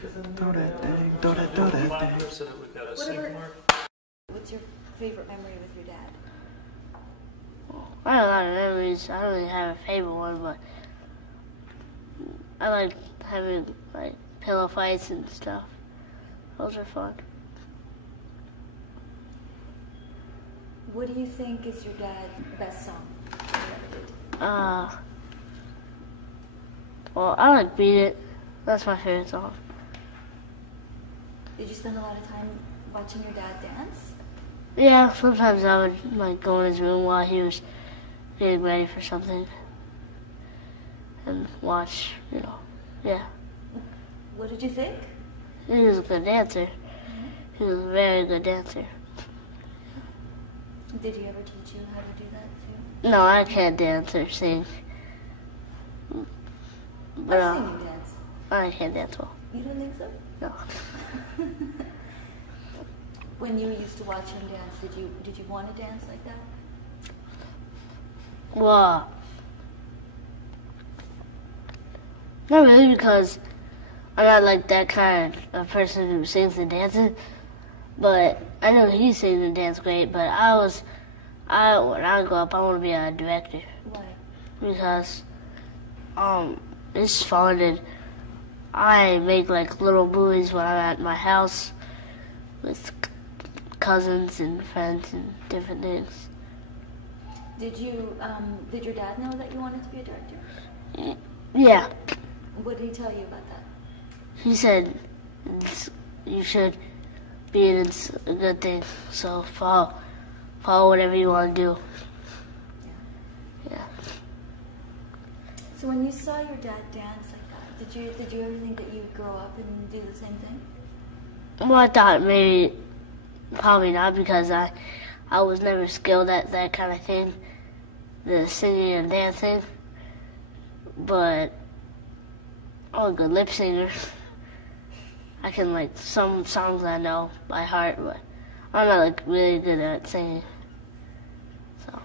Throw that thing, throw that thing. So that we've got a sync mark. What's your favorite memory with your dad? I have a lot of memories. I don't really have a favorite one, but I like having like pillow fights and stuff. Those are fun. What do you think is your dad's best song you ever did? Well, I like Beat It. That's my favorite song. Did you spend a lot of time watching your dad dance? Yeah, sometimes I would like go in his room while he was getting ready for something and watch, yeah. What did you think? He was a good dancer. He was a very good dancer. Did he ever teach you how to do that too? No, I can't dance or sing. But I've seen you dance. I can't dance well. You don't think so? No. When you used to watch him dance, did you want to dance like that? Well, not really, because I'm not like that kind of person who sings and dances. But I know he sings and dances great. But when I grow up, I want to be a director. Why? Because it's fun, and I make like little movies when I'm at my house with cousins and friends and different things. Did your dad know that you wanted to be a director? Yeah. What did he tell you about that? He said you should be in a good thing, so follow whatever you want to do. Yeah. So when you saw your dad dance like that, did you ever think that you would grow up and do the same thing? Well, I thought probably not, because I was never skilled at that kind of thing, the singing and dancing. But I'm a good lip singer. I can like some songs I know by heart, but I'm not like really good at singing. So,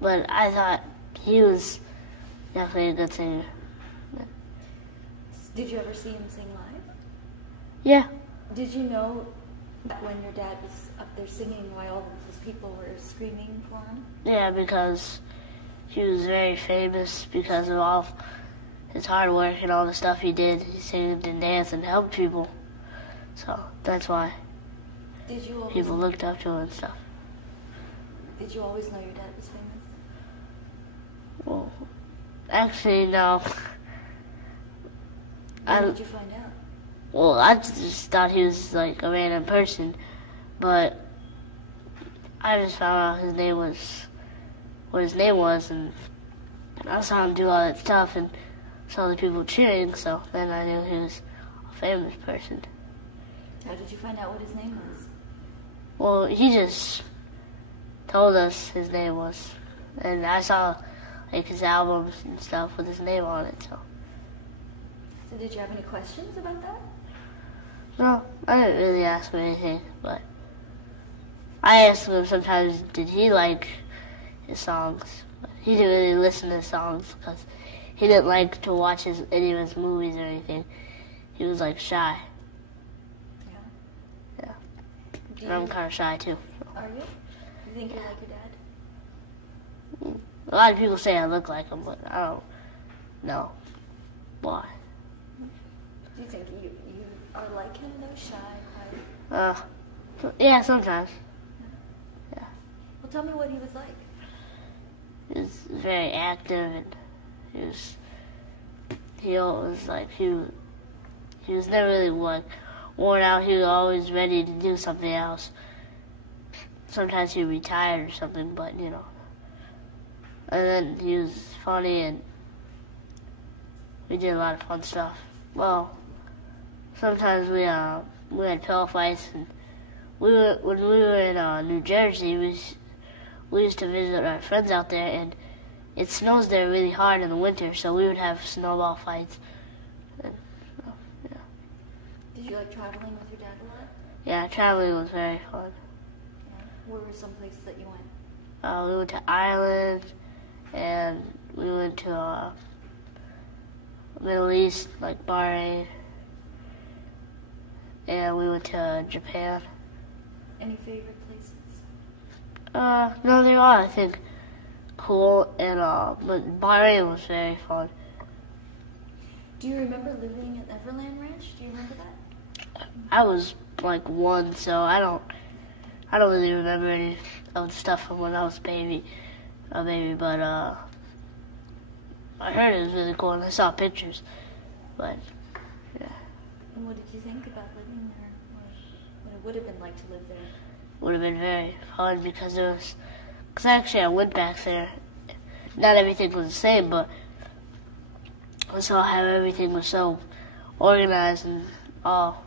but I thought he was definitely a good singer. Did you ever see him sing live? Yeah. Did you know that when your dad was up there singing while all those people were screaming for him? Yeah, because he was very famous because of all his hard work and all the stuff he did. He sang and danced and helped people. So that's why people looked up to him and stuff. Did you always know your dad was famous? Well, actually, no. How did you find out? Well, I just thought he was like a random person, but I just found out what his name was, and I saw him do all that stuff and saw the people cheering, so then I knew he was a famous person. How did you find out what his name was? Well, he just told us his name was, and I saw like his albums and stuff with his name on it. So did you have any questions about that? No, I didn't really ask him anything, but I asked him sometimes, did he like his songs? But he didn't really listen to songs because he didn't like to watch any of his movies or anything. He was like shy. Yeah. And I'm kind of shy too. Are you? You think you're like your dad? A lot of people say I look like him, but I don't know why. Do you think you are like him though, shy, quiet? Yeah, sometimes. Yeah. Well, tell me what he was like. He was very active, and he was never really worn out. He was always ready to do something else. Sometimes he retired or something, but And then he was funny, and we did a lot of fun stuff. Well, sometimes we had pillow fights, and when we were in New Jersey, we used to visit our friends out there, and it snows there really hard in the winter, so we would have snowball fights. And, yeah. Did you like traveling with your dad a lot? Yeah, traveling was very fun. Yeah. Where were some places that you went? We went to Ireland, and we went to Middle East, like Bahrain, and we went to Japan. Any favorite places? No, they are, I think, cool, and but Bahrain was very fun. Do you remember living at Neverland Ranch? Do you remember that? I was like 1, so I don't really remember any of the stuff from when I was a baby, but I heard it was really cool and I saw pictures, but yeah. And what did you think about living there? What it would have been like to live there? Would have been very fun because actually I went back there. Not everything was the same, but I saw how everything was so organized and all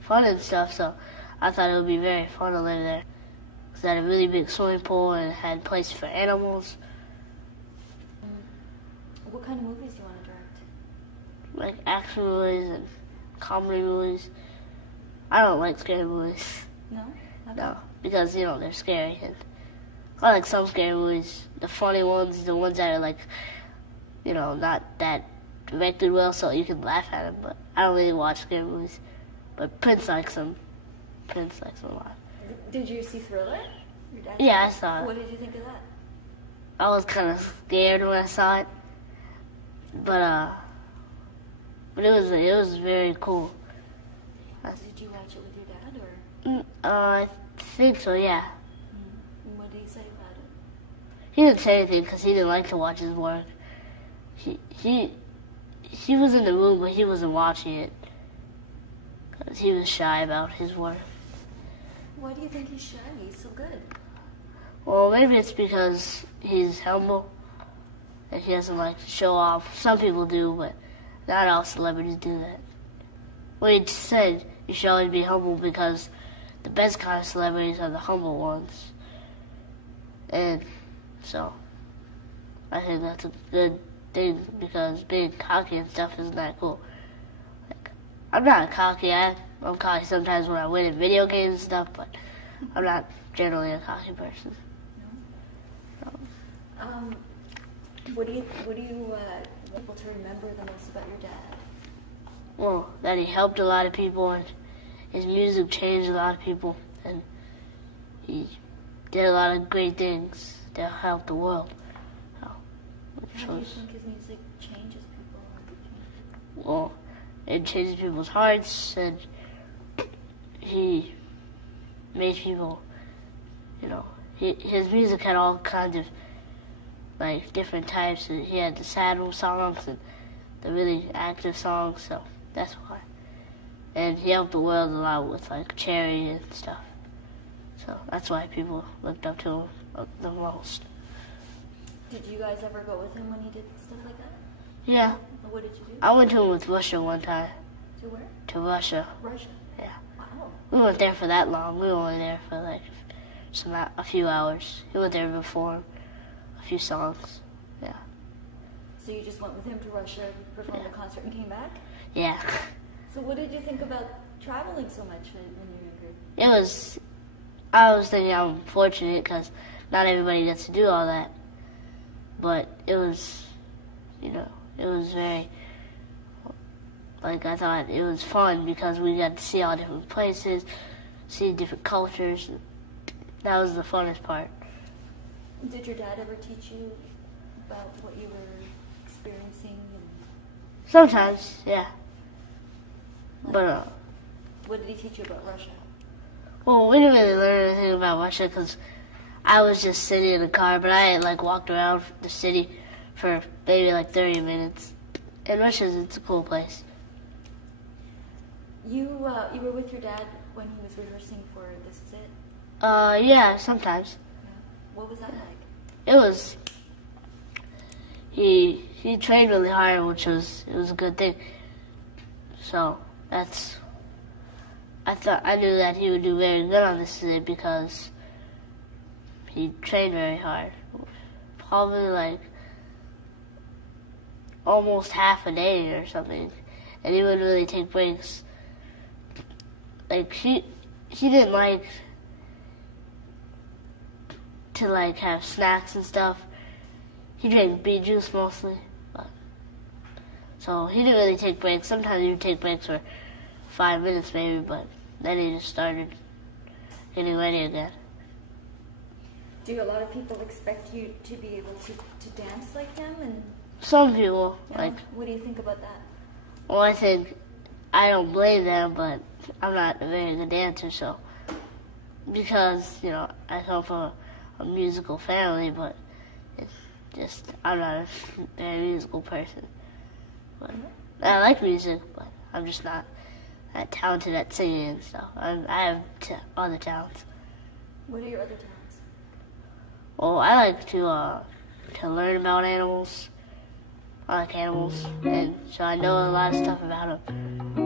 fun and stuff, so I thought it would be very fun to live there. Because it had a really big swimming pool and it had places for animals. What kind of movies do you want to direct? Like action movies and comedy movies. I don't like scary movies. No? Okay. No, because, they're scary. And I like some scary movies. The funny ones, the ones that are like, not that directed well so you can laugh at them. But I don't really watch scary movies. But Prince likes them. Prince likes them a lot. Did you see Thriller? Your dad Yeah, I saw it. What did you think of that? I was kind of scared when I saw it. But it was very cool. Did you watch it with your dad, or? I think so, yeah. And what did he say about it? He didn't say anything because he didn't like to watch his work. He was in the room, but he wasn't watching it because he was shy about his work. Why do you think he's shy? He's so good. Well, maybe it's because he's humble and he doesn't like to show off. Some people do, but not all celebrities do that. Well, he said you should always be humble because the best kind of celebrities are the humble ones. And so I think that's a good thing because being cocky and stuff isn't that cool. Like, I'm not cocky. I'm cocky sometimes when I win in video games and stuff, but I'm not generally a cocky person. What do you want people to remember the most about your dad? Well, that he helped a lot of people and his music changed a lot of people and he did a lot of great things to help the world. How do you think his music changes people? Well, it changes people's hearts and he made people, his music had all kinds of like different types. He had the sad songs and the really active songs, so that's why. And he helped the world a lot with like charity and stuff. So that's why people looked up to him the most. Did you guys ever go with him when he did stuff like that? Yeah. What did you do? I went to him with Russia one time. To where? To Russia. Russia. Yeah. Wow. We weren't there for that long. We were only there for like a few hours. He went there before a few songs. Yeah. So you just went with him to Russia, performed a concert, and came back? Yeah. So what did you think about traveling so much when you were younger? I was thinking I'm fortunate because not everybody gets to do all that. But it was, it was very, I thought it was fun because we got to see all different places, see different cultures. That was the funnest part. Did your dad ever teach you about what you were experiencing? Sometimes, yeah. But, what did he teach you about Russia? Well, we didn't really learn anything about Russia because I was just sitting in the car, but I walked around the city for maybe 30 minutes. And it's a cool place. You were with your dad when he was rehearsing for This Is It? Yeah, sometimes. Yeah. What was that like? It was, he trained really hard, it was a good thing. So, I knew that he would do very good on This Is It because he trained very hard. Probably almost half a day or something. And he wouldn't really take breaks. He didn't like to have snacks and stuff. He drank beet juice mostly. So he didn't really take breaks. Sometimes he would take breaks for 5 minutes maybe, but then he just started getting ready again. Do a lot of people expect you to be able to dance like him? And Some people, you know, like, what do you think about that? well, I think I don't blame them, but I'm not a very good dancer, so, because, you know, I come from a musical family, but it's just, I'm not a very musical person. But I like music, but I'm just not that talented at singing and stuff. I have other talents. What are your other talents? Well, I like to learn about animals. I like animals, and so I know a lot of stuff about them.